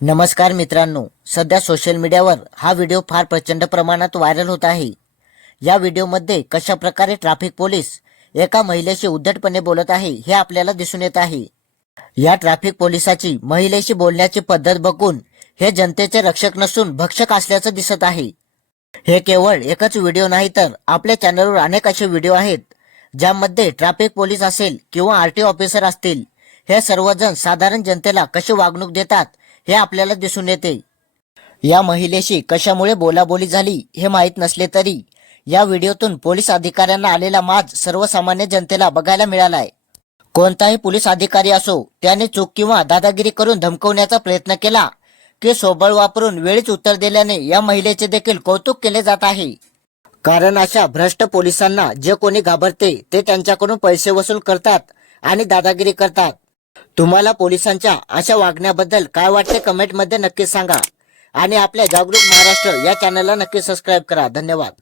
नमस्कार मित्रांनो सध्या सोशल मीडियावर हा व्हिडिओ फार प्रचंड प्रमाणात व्हायरल होत आहे. या व्हिडिओमध्ये कशा प्रकारे ट्रॅफिक पोलीस एका महिलेशी उद्धटपणे बोलत आहे हे आपल्याला दिसून येत आहे. या ट्रॅफिक पोलिसाची महिलेशी बोलण्याची पद्धत बघून हे जनतेचे रक्षक नसून भक्षक असल्याचं दिसत आहे. हे केवळ एकच व्हिडिओ नाही तर आपल्या चॅनलवर अनेक असे व्हिडिओ आहेत ज्यामध्ये ट्रॅफिक पोलीस असेल किंवा आर टी ऑफिसर असतील हे सर्वजण साधारण जनतेला कशी वागणूक देतात हे आपल्याला दिसून येते. या महिलेशी कशामुळे बोलाबोली झाली हे माहीत नसले तरी या व्हिडिओतून पोलीस अधिकाऱ्यांना आलेला माज सर्वसामान्य जनतेला बघायला मिळालाय. कोणताही पोलीस अधिकारी असो त्याने चूक किंवा दादागिरी करून धमकवण्याचा प्रयत्न केला की सोबळ वापरून वेळीच उत्तर दिल्याने या महिलेचे देखील कौतुक केले जात आहे. कारण अशा भ्रष्ट पोलिसांना जे कोणी घाबरते ते त्यांच्याकडून पैसे वसूल करतात आणि दादागिरी करतात. तुम्हाला पोलिसांच्या अशा वागण्याबद्दल काय वाटते कमेंटमध्ये नक्की सांगा. आणि आपल्या जागरूक महाराष्ट्र या चॅनलला नक्की सबस्क्राईब करा. धन्यवाद.